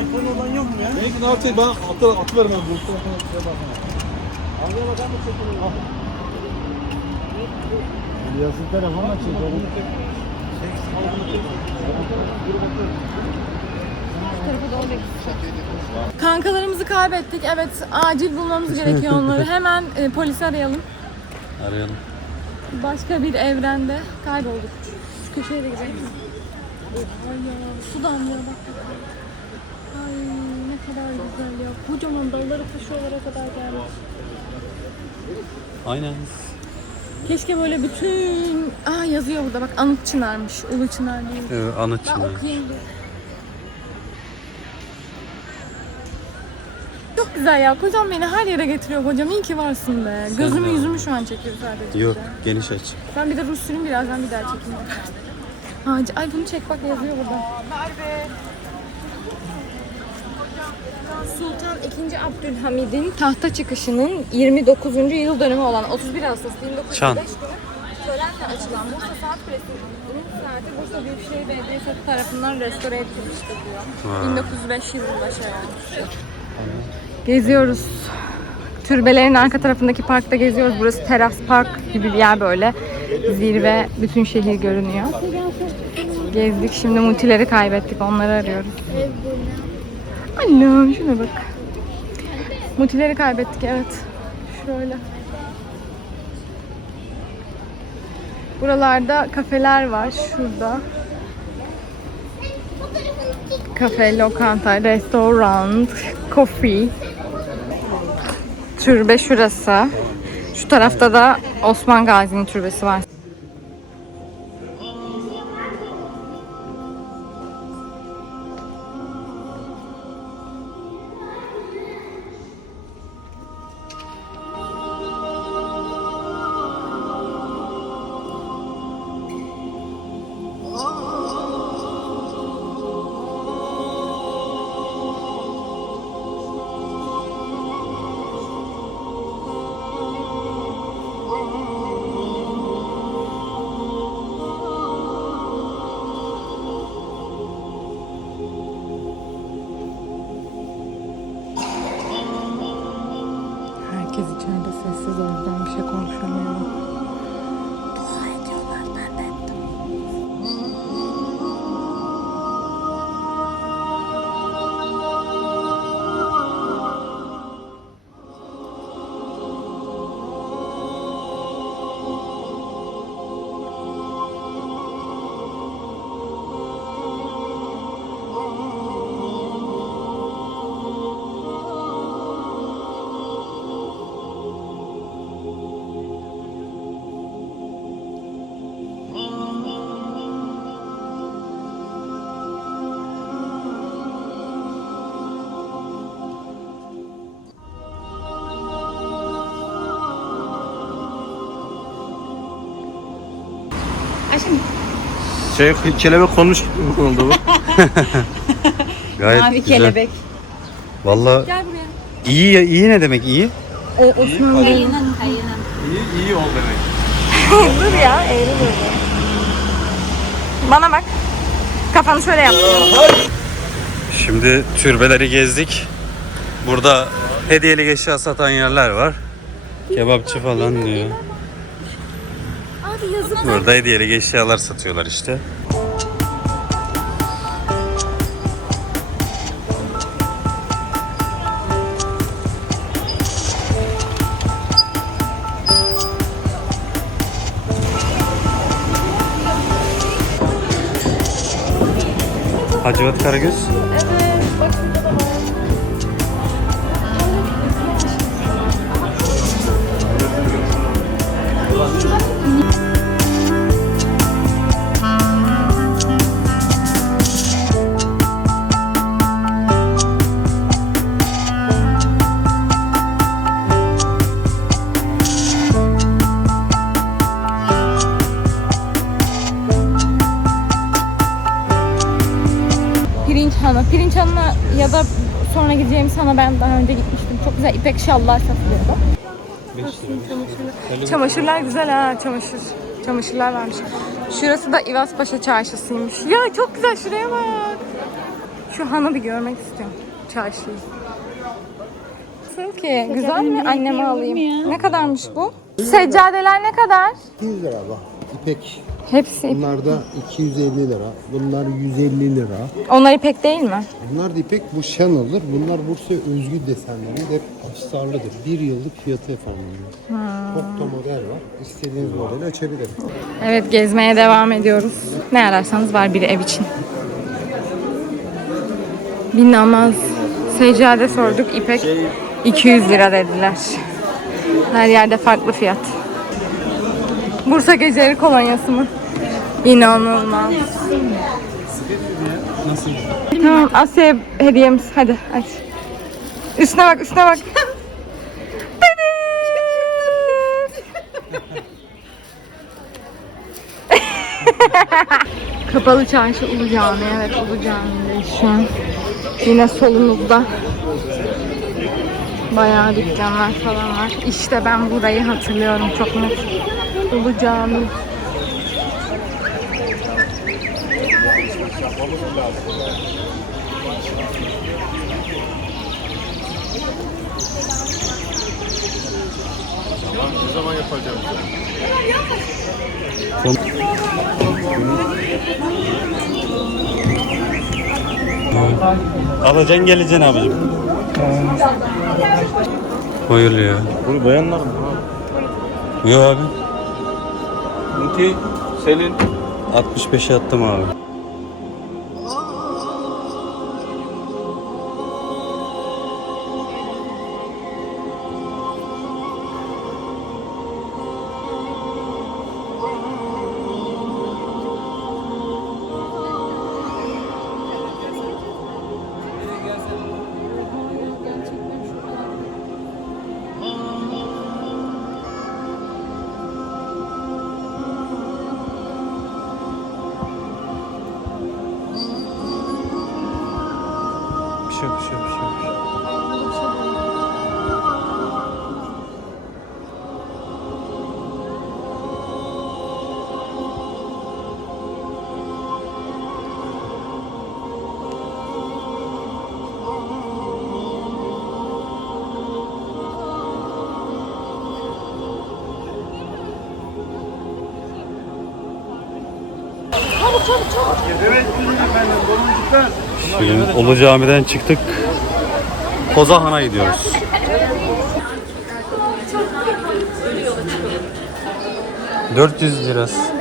iPhone olan yok mu ya? Belki ne yapacak ben atı, atı vermem. Bu telefona şeye bakma. Abi bakan da çekiyor. Biliyorsun telefonla çekiyorum. Kankalarımızı kaybettik. Evet acil bulmamız gerekiyor onları. Hemen e, polisi arayalım. Arayalım. Başka bir evrende kaybolduk. Şu köşeye de gidelim. Ay ya su damlıyor bak. Ay ne kadar güzel ya. Kocaman dalları taşıyorlara kadar gelmiş. Aynen. Keşke böyle bütün... Aa yazıyor burada bak Anıt Çınar'mış. Ulu Çınar değil. Evet, anıt Ben çınar. okuyayım. Çok güzel ya. Kocam beni her yere getiriyor hocam. İyi ki varsın be. Gözümü de. yüzümü şu an çekiyor sadece. Yok geniş aç. Ben bir de ruj süreyim birazdan bir daha çekeyim. Hacı, ay bunu çek bak yazıyor burada. Sultan II. Abdülhamid'in tahta çıkışının 29. yıl dönümü olan 31 Ağustos 1905 Çan. günü törenle açılan Bursa Saat Kulesi'nin saati Bursa Büyükşehir Belediyesi tarafından restore edilmiştir diyor. 1905 yılında şey olmuş. Geziyoruz. Türbelerin arka tarafındaki parkta geziyoruz. Burası teras park gibi bir yer böyle. Zirve, bütün şehir görünüyor. Gezdik şimdi mutileri kaybettik. Onları arıyoruz. Allah'ım şuna bak. Mutileri kaybettik evet. Şöyle. Buralarda kafeler var. Şurada. Kafe, lokanta, restoran, coffee. Türbe şurası. Şu tarafta da Osman Gazi'nin türbesi var. Herkes içeride sessiz o yüzden bir şey konuşamıyorum. Şey kelebek konmuş gibi oldu bu. Gayet mavi güzel. kelebek. Valla Gel buraya. iyi iyi ne demek iyi? Ee, Osman Gazi. İyi, iyi ol demek. Dur ya eğri dur. Bana bak. Kafanı şöyle yap. Şimdi türbeleri gezdik. Burada hediyelik eşya satan yerler var. Kebapçı falan diyor. Burada hediyelik eşyalar satıyorlar işte. Hacivat Karagöz. Evet. Han'a ben daha önce gitmiştim. Çok güzel ipek şallar satılıyordu. Çamaşırlar güzel ha çamaşır. Çamaşırlar varmış. Şurası da İvaspaşa çarşısıymış. Ya çok güzel şuraya bak. Şu hanı bir görmek istiyorum. Çarşıyı. Nasıl ki? Güzel mi? Anneme alayım. Ne kadarmış bu? Seccadeler ne kadar? 200 lira bak. İpek. Hepsi. Bunlar da 250 lira. Bunlar 150 lira. Onlar ipek değil mi? Bunlar da ipek bu şen olur. Bunlar Bursa özgü desenleri hep astarlıdır. Bir yıllık fiyatı efendim. Çok da model var. İstediğiniz modeli açabilirim. Evet gezmeye devam ediyoruz. Ne ararsanız var bir ev için. Bir namaz, seccade sorduk. İpek 200 lira dediler. Her yerde farklı fiyat. Bursa Geceleri kolonyası mı? İnanılmaz. Nasıl? Tamam Asya hediyemiz. Hadi aç. Üstüne bak üstüne bak. Kapalı Çarşı Ulu Cami. Evet Ulu Cami'deyiz şu an. Yine solumuzda bayağı dükkanlar falan var. İşte ben burayı hatırlıyorum çok net. Ulu Cami. Alacaksın geleceksin abicim. Koyuluyor. Bunu bayanlar mı? Yok abi. Bunki Selin 65'e attım abi. Şimdi Ulu Cami'den çıktık. Kozahan'a gidiyoruz. ...400 lirası.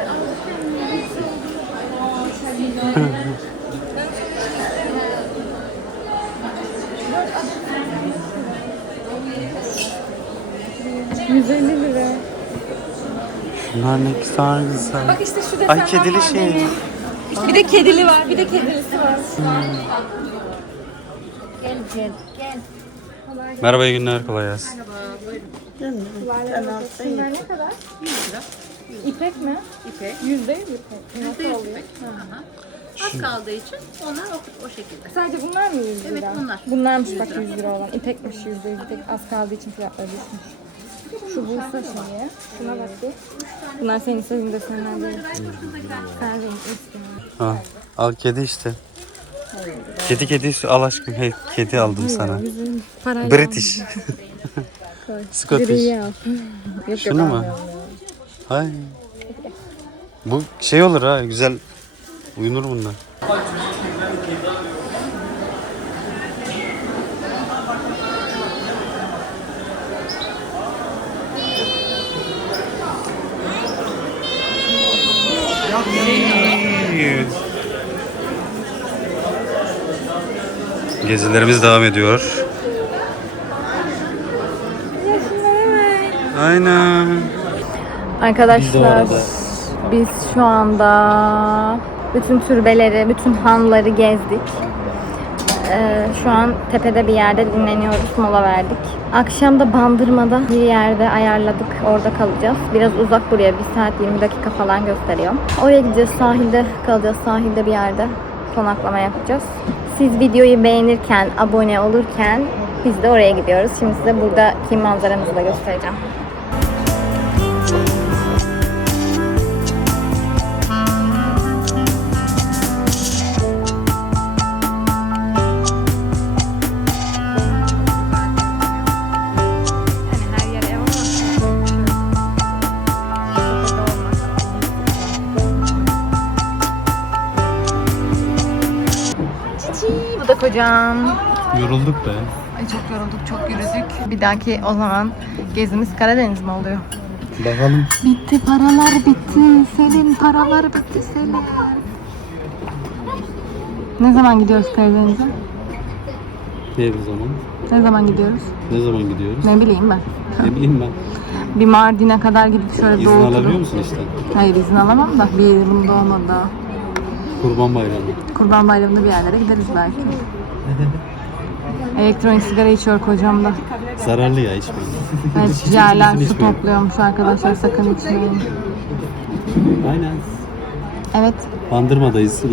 lira. Şunlar ne kadar güzel. Bak işte şu Ay kedili şey. Bir de kedili var, bir de kedilisi var. Merhaba iyi günler kolay gelsin. Bunlar ne kadar? 100 lira. İpek mi? İpek. Yüzde yüz ipek. Nasıl oluyor? Az kaldığı için onlar o, o şekilde. Sadece bunlar mı 100 lira? Evet, bunlar. Bunlarmış bak 100 lira olan. İpekmiş yüzde yüz ipek. Az kaldığı için fiyatları düşmüş. Şu Bursa şeyi. Şuna bak bir. Bunlar senin istediğin desenler değil. Ha, al kedi işte. Kedi kedi. Al aşkım. Hey, kedi aldım sana. Bizim parayla British. Scottish. Griyi al. yok Şunu mu? Hay. Bu şey olur ha güzel uyunur bunlar. Gezilerimiz devam ediyor. Aynen. Arkadaşlar biz şu anda bütün türbeleri, bütün hanları gezdik. Ee, şu an tepede bir yerde dinleniyoruz, mola verdik. Akşam da Bandırma'da bir yerde ayarladık, orada kalacağız. Biraz uzak buraya, 1 saat 20 dakika falan gösteriyor. Oraya gideceğiz, sahilde kalacağız, sahilde bir yerde konaklama yapacağız. Siz videoyu beğenirken, abone olurken biz de oraya gidiyoruz. Şimdi size buradaki manzaramızı da göstereceğim. Kocam. Yorulduk be. Ay çok yorulduk, çok yürüdük. Bir dahaki o zaman gezimiz Karadeniz mi oluyor? Bakalım. Bitti paralar bitti. Selin paralar bitti Selin. Ne zaman gidiyoruz Karadeniz'e? Ne zaman? Ne zaman gidiyoruz? Ne zaman gidiyoruz? Ne bileyim ben. Ne bileyim ben. Bir Mardin'e kadar gidip şöyle İzin doğu alabiliyor musun işte? Hayır izin alamam da bir yılımda olmadı daha. Kurban bayramı. Kurban bayramında bir yerlere gideriz belki. Elektronik sigara içiyor kocam da. Zararlı ya içmeyin. Evet, ciğerler su içmeyin. topluyormuş arkadaşlar sakın içmeyin. Aynen. Evet Bandırmadayız.